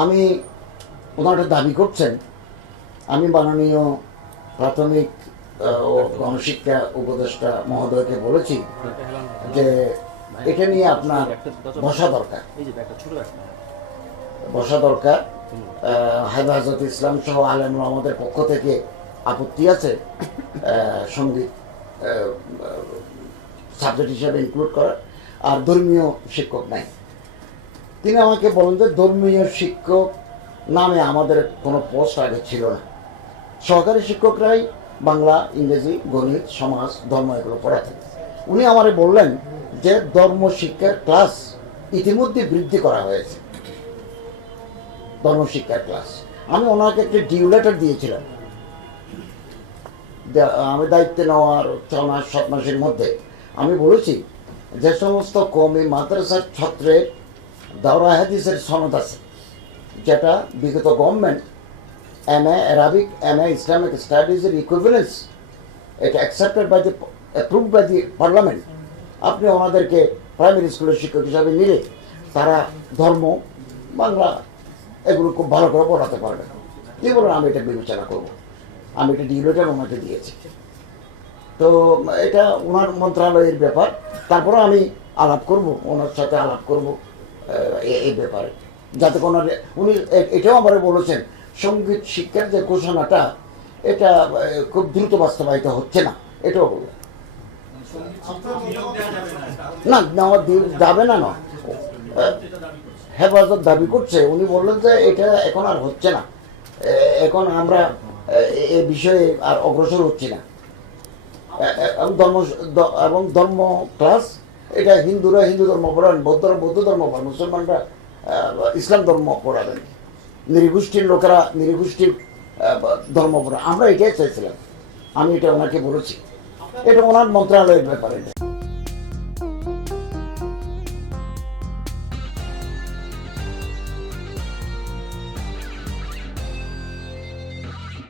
আমি ওনারা দাবি করছেন, আমি মাননীয় প্রাথমিক ও গণশিক্ষা উপদেষ্টা মহোদয়কে বলেছি যে এটা নিয়ে আপনার বসা দরকার। বসা দরকার। হেফাজত ইসলাম সহ আলেম আমাদের পক্ষ থেকে আপত্তি আছে সংগীত সাবজেক্ট হিসাবে ইনক্লুড করা আর ধর্মীয় শিক্ষক নাই। তিনি আমাকে বলেন যে, ধর্মীয় শিক্ষক নামে আমাদের কোনো পোস্ট আগে ছিল না। সহকারী শিক্ষকরাই বাংলা, ইংরেজি, গণিত, সমাজ, ধর্ম এগুলো পড়াতেন। উনি আমারে বললেন যে, ধর্ম শিক্ষার ক্লাস ইতিমধ্যে বৃদ্ধি করা হয়েছে। ধর্মশিক্ষার ক্লাস। আমি ওনাকে একটি ডিউ লেটার দিয়েছিলাম। আমি দায়িত্বে নেওয়ার ছ মাস, সাত মাসের মধ্যে আমি বলেছি, যে সমস্ত কমি মাদ্রাসার ছাত্রের দাওরা হাদিসের সনদ আছে, যেটা বিগত government M A Arabic M A Islamic স্টাডিজের equivalence এটা accepted by the approve by the parliament আপনি ওনাদেরকে প্রাইমারি স্কুলের শিক্ষক হিসাবে নিলে তারা ধর্ম, বাংলা, এগুলো খুব ভালো করে পড়াতে পারবে। কি বলেন আমি এটা বিবেচনা করব। আমি এটা ডিউলেটার ওনাকে দিয়েছি। তো এটা ওনার মন্ত্রণালয়ের ব্যাপার। তারপরে আমি আলাপ করব, ওনার সাথে আলাপ করব। এই ব্যাপারে। যাতে কোনো উনি এটাও আমার বলেছেন, সংগীত শিক্ষার যে ঘোষণাটা, এটা খুব দ্রুত বাস্তবায়িত হচ্ছে না। এটাও বলবেন না যাবে না না। হেফাজত দাবি করছে। উনি বললেন যে এটা এখন আর হচ্ছে না। এখন আমরা, এ- বিষয়ে আর অগ্রসর হচ্ছি না। ধর্ম এবং ধর্ম ক্লাস এটা হিন্দুরা হিন্দু ধর্ম পড়ান বৌদ্ধরা বৌদ্ধ ধর্ম পড়ান, মুসলমানরা ইসলাম ধর্ম পড়াবেন। নিরীগোষ্ঠীর লোকেরা নিরীগোষ্ঠীর ধর্ম পড়া আমরা এটাই চাইছিলাম। আমি এটা ওনাকে বলেছি। এটা ওনার মন্ত্রণালয়ের ব্যাপারে।